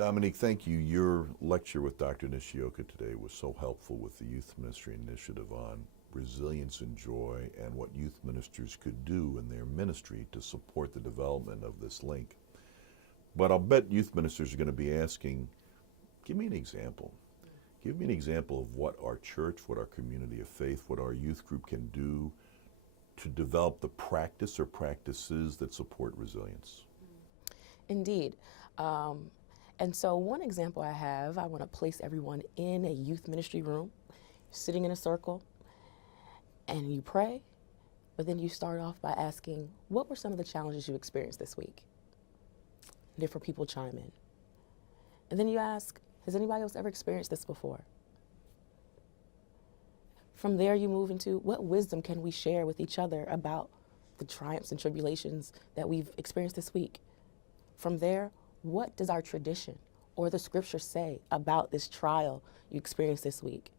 Dominique, thank you. Your lecture with Dr. Nishioka today was so helpful with the Youth Ministry Initiative on resilience and joy and what youth ministers could do in their ministry to support the development of this link. But I'll bet youth ministers are going to be asking, give me an example. Give me an example of what our church, what our community of faith, what our youth group can do to develop the practice or practices that support resilience. Indeed. And so one example I have, I want to place everyone in a youth ministry room, sitting in a circle, and you pray, but then you start off by asking, what were some of the challenges you experienced this week? Different people chime in. And then you ask, has anybody else ever experienced this before? From there you move into, what wisdom can we share with each other about the triumphs and tribulations that we've experienced this week? From there, what does our tradition or the scripture say about this trial you experienced this week?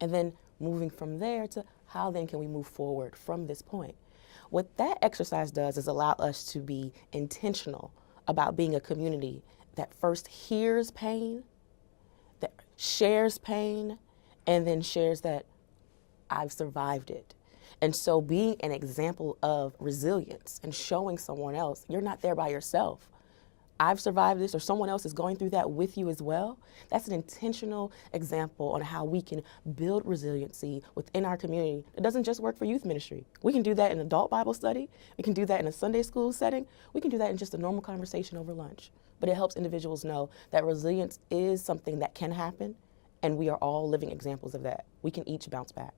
And then moving from there to how then can we move forward from this point? What that exercise does is allow us to be intentional about being a community that first hears pain, that shares pain, and then shares that I've survived it. And so being an example of resilience and showing someone else, you're not there by yourself. I've survived this, or someone else is going through that with you as well. That's an intentional example on how we can build resiliency within our community. It doesn't just work for youth ministry. We can do that in adult Bible study. We can do that in a Sunday school setting. We can do that in just a normal conversation over lunch. But it helps individuals know that resilience is something that can happen, and we are all living examples of that. We can each bounce back.